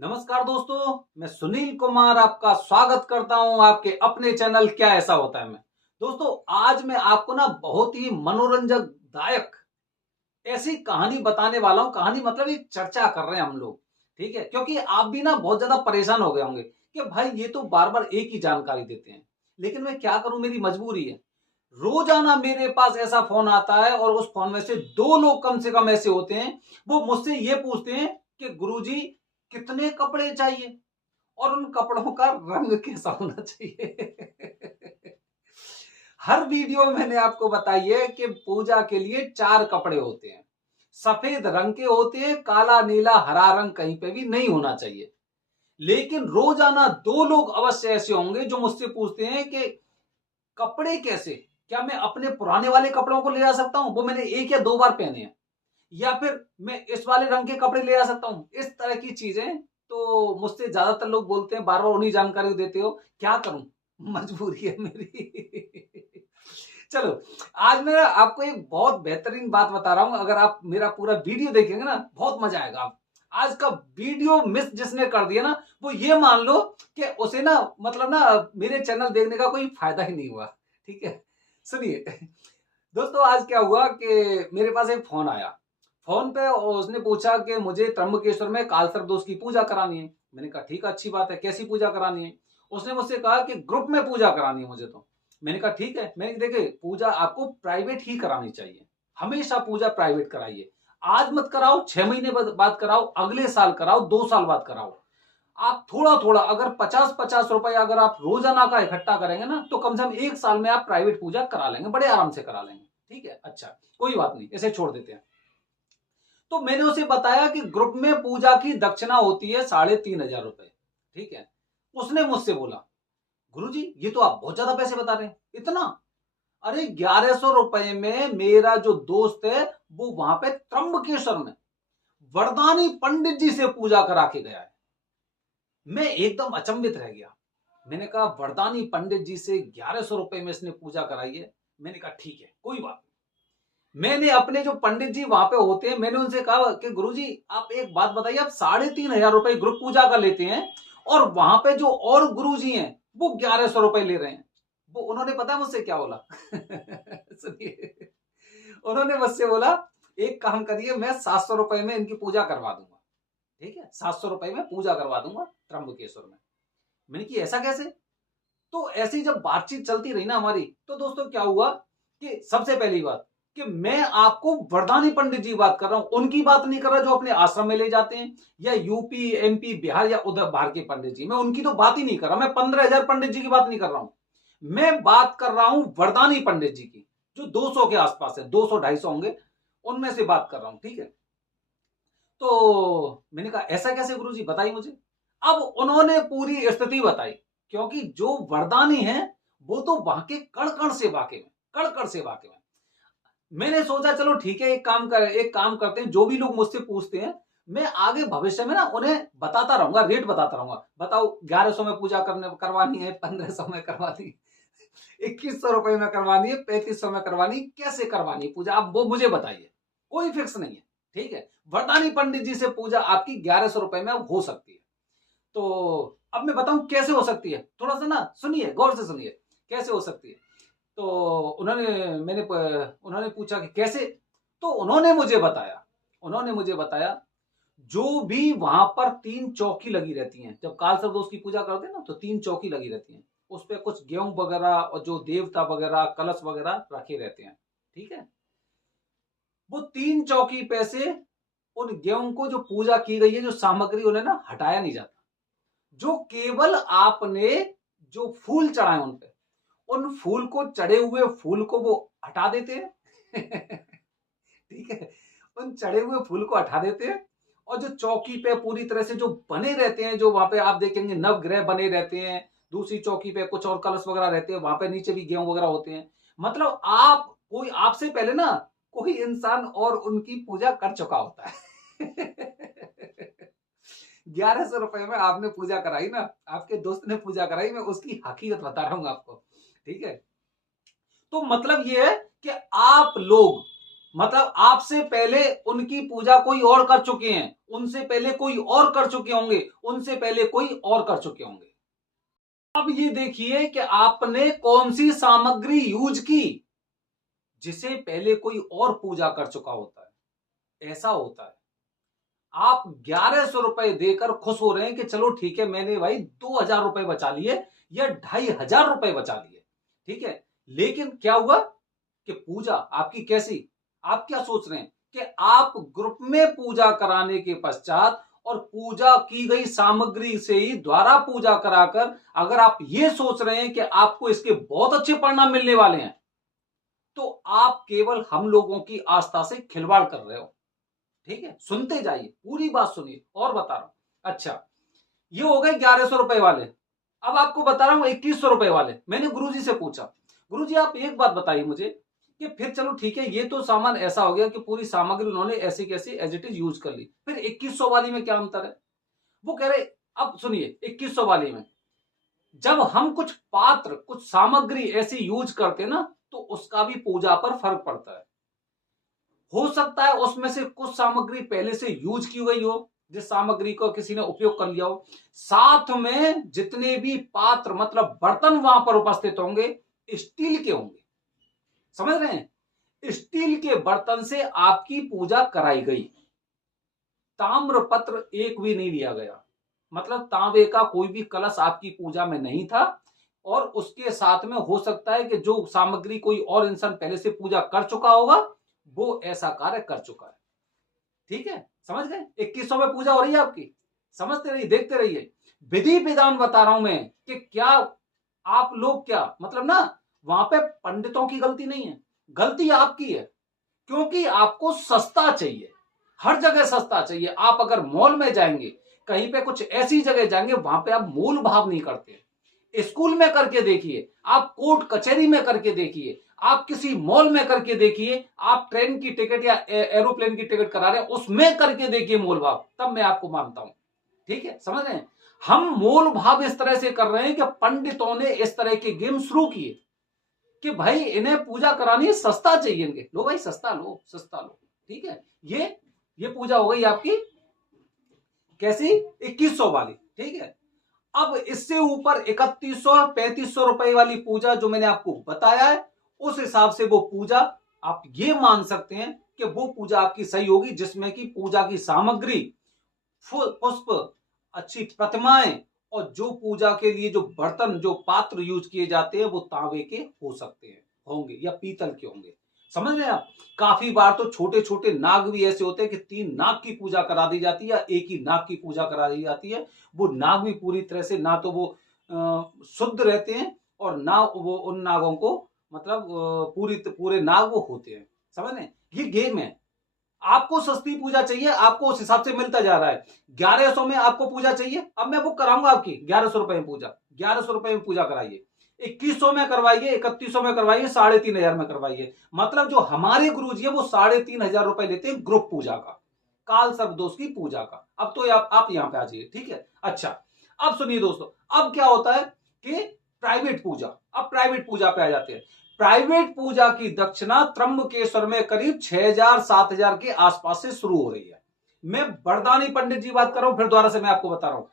नमस्कार दोस्तों, मैं सुनील कुमार आपका स्वागत करता हूं आपके अपने चैनल क्या ऐसा होता है में। दोस्तों, आज मैं आपको ना बहुत ही मनोरंजक दायक ऐसी कहानी बताने वाला हूं। कहानी मतलब एक चर्चा कर रहे हैं हम लोग, ठीक है? क्योंकि आप भी ना बहुत ज्यादा परेशान हो गए होंगे कि भाई ये तो बार बार एक ही जानकारी देते हैं, लेकिन मैं क्या करूं, मेरी मजबूरी है। रोजाना मेरे पास ऐसा फोन आता है और उस फोन में से दो लोग कम से कम ऐसे होते हैं, वो मुझसे ये पूछते हैं कि गुरुजी कितने कपड़े चाहिए और उन कपड़ों का रंग कैसा होना चाहिए। हर वीडियो में मैंने आपको बताई है कि पूजा के लिए चार कपड़े होते हैं, सफेद रंग के होते हैं, काला नीला हरा रंग कहीं पे भी नहीं होना चाहिए। लेकिन रोजाना दो लोग अवश्य ऐसे होंगे जो मुझसे पूछते हैं कि कपड़े कैसे, क्या मैं अपने पुराने वाले कपड़ों को ले जा सकता हूं, वो मैंने एक या दो बार पहने हैं, या फिर मैं इस वाले रंग के कपड़े ले आ सकता हूं, इस तरह की चीजें। तो मुझसे ज्यादातर लोग बोलते हैं, बार बार उन्हीं जानकारी देते हो, क्या करूं, मजबूरी है मेरी। चलो, आज मैं आपको एक बहुत बेहतरीन बात बता रहा हूं। अगर आप मेरा पूरा वीडियो देखेंगे ना, बहुत मजा आएगा। आप आज का वीडियो मिस जिसने कर दिया ना, वो ये मान लो कि उसे ना मतलब ना मेरे चैनल देखने का कोई फायदा ही नहीं हुआ। ठीक है, सुनिए। दोस्तों, आज क्या हुआ कि मेरे पास एक फोन आया। फोन पे उसने पूछा कि मुझे त्र्यंबकेश्वर में कालसर्प दोष की पूजा करानी है। मैंने कहा ठीक है, अच्छी बात है, कैसी पूजा करानी है? उसने मुझसे कहा कि ग्रुप में पूजा करानी है मुझे। तो मैंने कहा ठीक है। मैंने देखे, पूजा आपको प्राइवेट ही करानी चाहिए, हमेशा पूजा प्राइवेट कराइए। आज मत कराओ, 6 महीने बाद कराओ, अगले साल कराओ, 2 साल बाद कराओ। आप थोड़ा थोड़ा अगर 50-50 रुपए अगर आप रोजाना का इकट्ठा करेंगे ना, तो कम से कम 1 साल में आप प्राइवेट पूजा करा लेंगे, बड़े आराम से करा लेंगे। ठीक है, अच्छा, कोई बात नहीं, ऐसे छोड़ देते हैं। तो मैंने उसे बताया कि ग्रुप में पूजा की दक्षिणा होती है 3,500 रुपए। ठीक है, उसने मुझसे बोला, गुरुजी ये तो आप बहुत ज्यादा पैसे बता रहे हैं, इतना? अरे 1,100 रुपए में मेरा जो दोस्त है वो वहां पे त्र्यंबकेश्वर में वरदानी पंडित जी से पूजा करा के गया है। मैं एकदम अचंभित रह गया। मैंने कहा वरदानी पंडित जी से 1,100 रुपए में इसने पूजा कराई है? मैंने कहा ठीक है, कोई बात नहीं। मैंने अपने जो पंडित जी वहां पे होते हैं, मैंने उनसे कहा कि गुरुजी आप एक बात बताइए, आप 3,500 रुपए ग्रुप पूजा का लेते हैं और वहां पे जो और गुरुजी हैं वो 1,100 रुपए ले रहे हैं। वो उन्होंने पता है मुझसे क्या बोला? सुनिए, उन्होंने मुझसे बोला एक काम करिए, मैं 700 रुपए में इनकी पूजा करवा दूंगा। ठीक है, 700 रुपए में पूजा करवा दूंगा त्र्यंबकेश्वर में। मैंने कि ऐसा कैसे? तो ऐसी जब बातचीत चलती रही ना हमारी, तो दोस्तों क्या हुआ कि सबसे पहली बात कि मैं आपको वरदानी पंडित जी की बात कर रहा हूं, उनकी बात नहीं कर रहा जो अपने आश्रम में ले जाते हैं, या यूपी एमपी बिहार या उधर बाहर के पंडित जी, मैं उनकी तो बात ही नहीं कर रहा। मैं 15,000 पंडित जी की बात नहीं कर रहा हूं, मैं बात कर रहा हूं वरदानी पंडित जी की, जो 200 के आसपास है, 200-250 होंगे, उनमें से बात कर रहा हूं। ठीक है, तो मैंने कहा ऐसा कैसे गुरुजी, बताइए मुझे। अब उन्होंने पूरी स्थिति बताई, क्योंकि जो वरदानी है वो तो वहां के कण कण से वाकिफ है, कण कण से वाकिफ है। मैंने सोचा चलो ठीक है, एक काम करते हैं, जो भी लोग मुझसे पूछते हैं मैं आगे भविष्य में ना उन्हें बताता रहूंगा, रेट बताता रहूंगा। बताओ 1,100 में पूजा करवानी है, 1,500 में करवानी है, 2,100 रुपए में करवानी है, 3,500 में करवानी, कैसे करवानी है पूजा, आप वो मुझे बताइए, कोई फिक्स नहीं है। ठीक है, वरदानी पंडित जी से पूजा आपकी 1,100 रुपए में हो सकती है। तो अब मैं बताऊं कैसे हो सकती है, थोड़ा सा ना सुनिए, गौर से सुनिए, कैसे हो सकती है। तो उन्होंने पूछा कि कैसे? तो उन्होंने मुझे बताया जो भी वहां पर 3 चौकी लगी रहती हैं, जब काल सर्प दोष की पूजा करते हैं ना, तो 3 चौकी लगी रहती हैं, उस पर कुछ गेहूं वगैरह और जो देवता वगैरह कलश वगैरह रखे रहते हैं। ठीक है, वो 3 चौकी पे से उन गेहूं को जो पूजा की गई है, जो सामग्री, उन्हें ना हटाया नहीं जाता। जो केवल आपने जो फूल चढ़ाए उन फूल को, चढ़े हुए फूल को वो हटा देते हैं। ठीक है, उन चढ़े हुए फूल को हटा देते हैं, और जो चौकी पे पूरी तरह से जो बने रहते हैं, जो वहां पे आप देखेंगे नवग्रह बने रहते हैं, दूसरी चौकी पे कुछ और कलश वगैरह रहते हैं, वहां पे नीचे भी गेहूं वगैरह होते हैं। मतलब आप कोई आपसे पहले ना कोई इंसान और उनकी पूजा कर चुका होता है। 1,100 रुपए में आपने पूजा कराई ना, आपके दोस्त ने पूजा कराई, मैं उसकी हकीकत बता रहा हूं आपको। ठीक है, तो मतलब ये है कि आप लोग मतलब आपसे पहले उनकी पूजा कोई और कर चुके हैं, उनसे पहले कोई और कर चुके होंगे, उनसे पहले कोई और कर चुके होंगे। अब ये देखिए कि आपने कौन सी सामग्री यूज की जिसे पहले कोई और पूजा कर चुका होता है। ऐसा होता है, आप 1100 रुपए देकर खुश हो रहे हैं कि चलो ठीक है, मैंने भाई 2000 रुपए बचा लिए या 2500 रुपए बचा लिए, ठीक है। लेकिन क्या हुआ कि पूजा आपकी कैसी, आप क्या सोच रहे हैं कि आप ग्रुप में पूजा कराने के पश्चात और पूजा की गई सामग्री से ही द्वारा पूजा कराकर अगर आप ये सोच रहे हैं कि आपको इसके बहुत अच्छे परिणाम मिलने वाले हैं, तो आप केवल हम लोगों की आस्था से खिलवाड़ कर रहे हो। ठीक है, सुनते जाइए, पूरी बात सुनिए और बता रहा हूं। अच्छा, ये हो गए 1100 रुपए वाले। अब आपको बता रहा हूं 2100 रुपए वाले। मैंने गुरुजी से पूछा, गुरुजी आप एक बात बताइए मुझे कि फिर चलो ठीक है, ये तो सामान ऐसा हो गया कि पूरी सामग्री उन्होंने ऐसी कैसी एज इट इज यूज कर ली, फिर 2100 वाली में क्या अंतर है? वो कह रहे, अब सुनिए, 2100 वाली में जब हम कुछ पात्र, कुछ सामग्री ऐसी यूज करते ना, तो उसका भी पूजा पर फर्क पड़ता है। हो सकता है उसमें से कुछ सामग्री पहले से यूज की गई हो, जिस सामग्री को किसी ने उपयोग कर लिया हो, साथ में जितने भी पात्र मतलब बर्तन वहां पर उपस्थित होंगे स्टील के होंगे। समझ रहे हैं? स्टील के बर्तन से आपकी पूजा कराई गई, ताम्र पत्र एक भी नहीं लिया गया, मतलब तांबे का कोई भी कलश आपकी पूजा में नहीं था। और उसके साथ में हो सकता है कि जो सामग्री कोई और इंसान पहले से पूजा कर चुका होगा, वो ऐसा कार्य कर चुका है। ठीक है, समझ गए? 2100 में पूजा हो रही है आपकी, समझते रहिए, देखते रहिए। विधि विधान बता रहा हूं मैं कि क्या आप लोग, क्या मतलब ना, वहां पे पंडितों की गलती नहीं है, गलती आपकी है, क्योंकि आपको सस्ता चाहिए, हर जगह सस्ता चाहिए। आप अगर मॉल में जाएंगे, कहीं पे कुछ ऐसी जगह जाएंगे, वहां पे आप मोल भाव नहीं करते। स्कूल में करके देखिए, आप कोर्ट कचहरी में करके देखिए, आप किसी मॉल में करके देखिए, आप ट्रेन की टिकट या एरोप्लेन की टिकट करा रहे हैं उसमें करके देखिए मोल भाव, तब मैं आपको मानता हूं। ठीक है, समझ रहे हैं? हम मोल भाव इस तरह से कर रहे हैं कि पंडितों ने इस तरह के गेम शुरू किए कि भाई इन्हें पूजा करानी है, सस्ता चाहिए इनके, लो भाई सस्ता लो, सस्ता लो। ठीक है, ये पूजा हो गई आपकी कैसी, 2100 वाली। ठीक है, अब इससे ऊपर 3100 3500 रुपए वाली पूजा जो मैंने आपको बताया है, उस हिसाब से वो पूजा आप ये मान सकते हैं कि वो पूजा आपकी सही होगी, जिसमें कि पूजा की सामग्री, पुष्प, अच्छी प्रतिमाएं, और जो पूजा के लिए जो बर्तन, जो पात्र यूज किए जाते हैं, वो तांबे के हो सकते हैं, होंगे, या पीतल के होंगे। समझ रहे हैं आप? काफी बार तो छोटे छोटे नाग भी ऐसे होते हैं कि 3 नाग की पूजा करा दी जाती है, या एक ही नाग की पूजा करा दी जाती है। वो नाग भी पूरी तरह से ना तो वो शुद्ध रहते हैं, और ना वो उन नागों को मतलब पूरे नाग वो होते हैं। समझ रहे हैं? ये गेम है। आपको सस्ती पूजा चाहिए, आपको उस हिसाब से मिलता जा रहा है। 1100 में आपको पूजा चाहिए, अब मैं बुक कराऊंगा आपकी 1100 रुपए में पूजा, 1100 रुपए में पूजा कराइए, 2100 में करवाइए, 3100 में करवाइए, 3500 में करवाइए। मतलब जो हमारे गुरुजी है वो 3500 रुपए लेते हैं ग्रुप पूजा का, काल सर्पदोष की पूजा का। अब तो आप यहां पे आ जाइए। ठीक है, अच्छा, अब सुनिए दोस्तों, अब क्या होता है कि प्राइवेट पूजा, अब प्राइवेट पूजा पे आ जाते हैं। प्राइवेट पूजा की दक्षिणा त्र्यंबकेश्वर में करीब 6000-7000 के आसपास से शुरू हो रही है। मैं वरदानी पंडित जी बात कर रहा हूं, फिर दोबारा से मैं आपको बता रहा हूं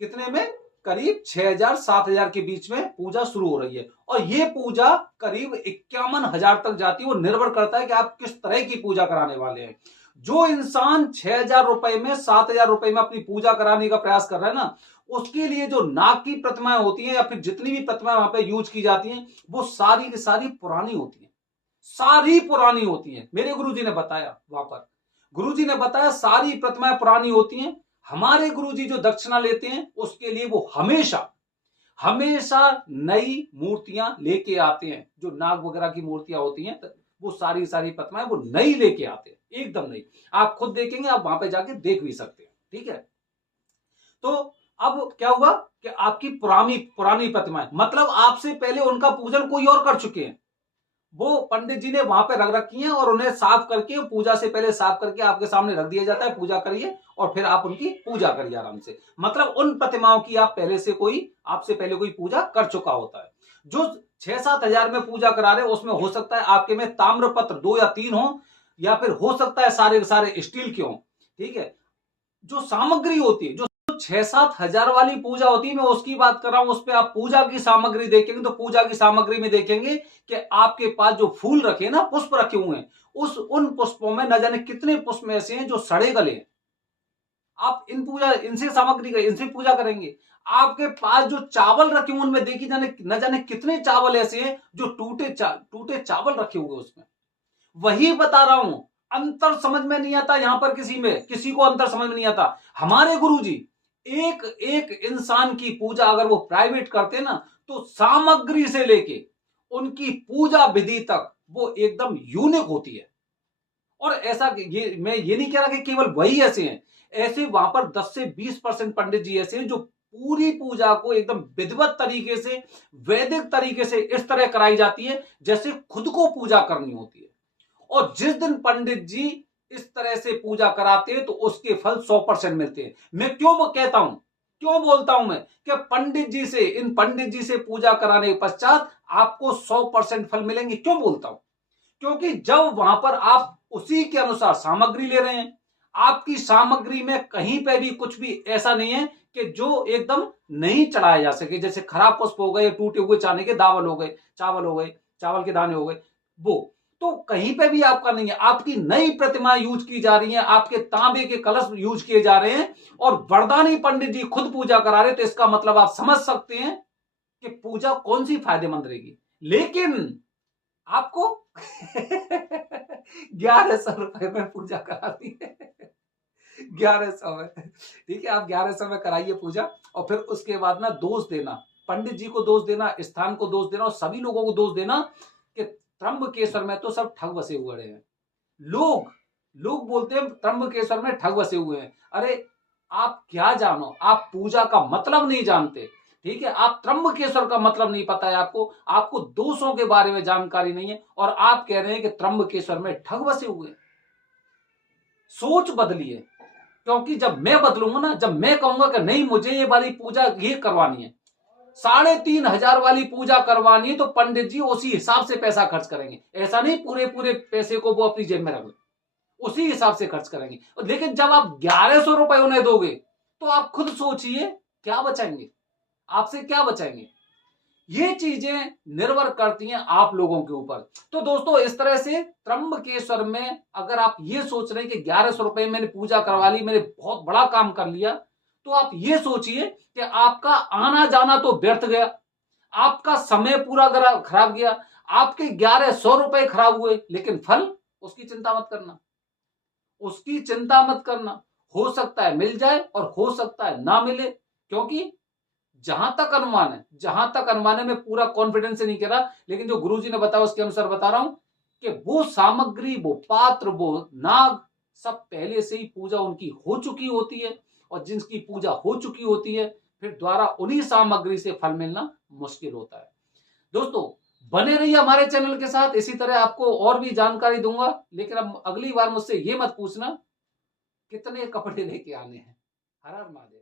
कितने में, करीब 6000-7000 के बीच में पूजा शुरू हो रही है। और यह पूजा करीब 51,000 तक जाती है। वो निर्भर करता है कि आप किस तरह की पूजा कराने वाले हैं। जो इंसान 6000 रुपए में, 7000 रुपए में अपनी पूजा कराने का प्रयास कर रहा है ना, उसके लिए जो नाग की प्रतिमाएं होती हैं या फिर जितनी भी प्रतिमाएं वहां पे यूज की जाती हैं, वो सारी की सारी पुरानी होती हैं, सारी पुरानी होती हैं। मेरे गुरुजी ने बताया, वहां पर गुरुजी ने बताया सारी प्रतिमाएं पुरानी होती हैं। हमारे गुरुजी जो दक्षिणा लेते हैं उसके लिए वो हमेशा हमेशा नई मूर्तियां लेके आते हैं। जो नाग वगैरह की मूर्तियां होती हैं, वो सारी सारी प्रतिमाएं वो नई लेके आते हैं, एकदम नई। आप खुद देखेंगे, आप वहां पे जाके देख भी सकते हैं। ठीक है, तो अब क्या हुआ कि आपकी पुरानी पुरानी प्रतिमाएं, मतलब आपसे पहले उनका पूजन कोई और कर चुके हैं, वो पंडित जी ने वहां पे रख रखी हैं, और उन्हें साफ करके, पूजा से पहले साफ करके आपके सामने रख दिया जाता है। पूजा करिए और फिर आप उनकी पूजा करिए आराम से। मतलब उन प्रतिमाओं की आप पहले से कोई, आपसे पहले कोई पूजा कर चुका होता है। जो 6-7 हजार में पूजा करा रहे हो, उसमें हो सकता है आपके में ताम्रपत्र 2 या 3 हो, या फिर हो सकता है सारे के सारे स्टील के हों। ठीक है, जो सामग्री होती है, जो 6-7 हजार वाली पूजा होती है, मैं उसकी बात कर रहा हूं। उस पर आप पूजा की सामग्री देखेंगे तो पूजा की सामग्री में देखेंगे कि आपके पास जो फूल रखे ना, पुष्प रखे हुए हैं, उन पुष्पों में न जाने कितने पुष्प ऐसे हैं जो सड़े गले हैं। आप इनसे सामग्री इनसे पूजा करेंगे। आपके पास जो चावल रखे हुए उनमें देखी जाने न जाने कितने चावल ऐसे हैं जो टूटे चावल रखे हुए उसमें। वही बता रहा हूं, अंतर समझ में नहीं आता यहां पर किसी को अंतर समझ में नहीं आता। हमारे गुरुजी एक एक इंसान की पूजा अगर वो प्राइवेट करते ना, तो सामग्री से लेके उनकी पूजा विधि तक वो एकदम यूनिक होती है। और ऐसा मैं ये नहीं कह रहा कि केवल वही ऐसे हैं, ऐसे वहां पर 10 से 20% पंडित जी ऐसे हैं जो पूरी पूजा को एकदम विधिवत तरीके से, वैदिक तरीके से इस तरह कराई जाती है जैसे खुद को पूजा करनी होती है। और जिस दिन पंडित जी इस तरह से पूजा कराते हैं तो उसके फल 100% मिलते हैं। मैं क्यों कहता हूं, क्यों बोलता हूं मैं कि इन पंडित जी से पूजा कराने के पश्चात आपको 100% फल मिलेंगे? क्यों बोलता हूं? क्योंकि जब वहां पर आप उसी के अनुसार सामग्री ले रहे हैं, आपकी सामग्री में कहीं पे भी कुछ भी ऐसा नहीं है कि जो एकदम नहीं चढ़ाया जा सके। जैसे खराब पुष्प हो गए, टूटे हुए चाने के दावल हो गए, चावल के दाने हो गए, वो तो कहीं पे भी आपका नहीं है। आपकी नई प्रतिमा यूज की जा रही है, आपके तांबे के कलश यूज किए जा रहे हैं और वरदानी पंडित जी खुद पूजा करा रहे हैं। तो इसका मतलब आप समझ सकते हैं कि पूजा कौन सी फायदेमंद रहेगी। लेकिन आपको 1100 रुपए में पूजा कराती है। 1100 में, ठीक है, आप 1100 में कराइए पूजा और फिर उसके बाद ना दोष देना, पंडित जी को दोष देना, स्थान को दोष देना और सभी लोगों को दोष देना कि त्र्यंबकेश्वर में तो सब ठग बसे हुए हैं। लोग लोग बोलते हैं त्र्यंबकेश्वर में ठग बसे हुए हैं। अरे आप क्या जानो, आप पूजा का मतलब नहीं जानते। ठीक है, आप त्र्यंबकेश्वर का मतलब नहीं पता है आपको दोषों के बारे में जानकारी नहीं है और आप कह रहे हैं कि त्र्यंबकेश्वर में ठग बसे हुए हैं। सोच बदलिए, क्योंकि जब मैं बदलूंगा ना, जब मैं कहूंगा कि नहीं मुझे ये वाली पूजा ये करवानी है, 3,500 वाली पूजा करवानी है, तो पंडित जी उसी हिसाब से पैसा खर्च करेंगे। ऐसा नहीं पूरे पूरे पैसे को वो अपनी जेब में रख ले, उसी हिसाब से खर्च करेंगे। लेकिन जब आप 1100 रुपए उन्हें दोगे तो आप खुद सोचिए क्या बचाएंगे, आपसे क्या बचाएंगे। ये चीजें निर्भर करती हैं आप लोगों के ऊपर। तो दोस्तों इस तरह से त्र्यंबकेश्वर में अगर आप ये सोच रहे हैं कि 1100 रुपए मैंने पूजा करवा ली, मैंने बहुत बड़ा काम कर लिया, तो आप ये सोचिए कि आपका आना जाना तो व्यर्थ गया, आपका समय पूरा खराब गया, आपके 1100 रुपए खराब हुए, लेकिन फल उसकी चिंता मत करना, उसकी चिंता मत करना। हो सकता है मिल जाए और हो सकता है ना मिले, क्योंकि जहां तक अनुमान है, मैं पूरा कॉन्फिडेंस से नहीं कह रहा, लेकिन जो गुरुजी ने बताया उसके अनुसार बता रहा हूं कि वो सामग्री, वो पात्र, वो नाग सब पहले से ही पूजा उनकी हो चुकी होती है और जिनकी पूजा हो चुकी होती है फिर द्वारा उन्हीं सामग्री से फल मिलना मुश्किल होता है। दोस्तों बने रहिए हमारे चैनल के साथ, इसी तरह आपको और भी जानकारी दूंगा। लेकिन अब अगली बार मुझसे ये मत पूछना कितने कपड़े लेके आने हैं। हर हर महादेव।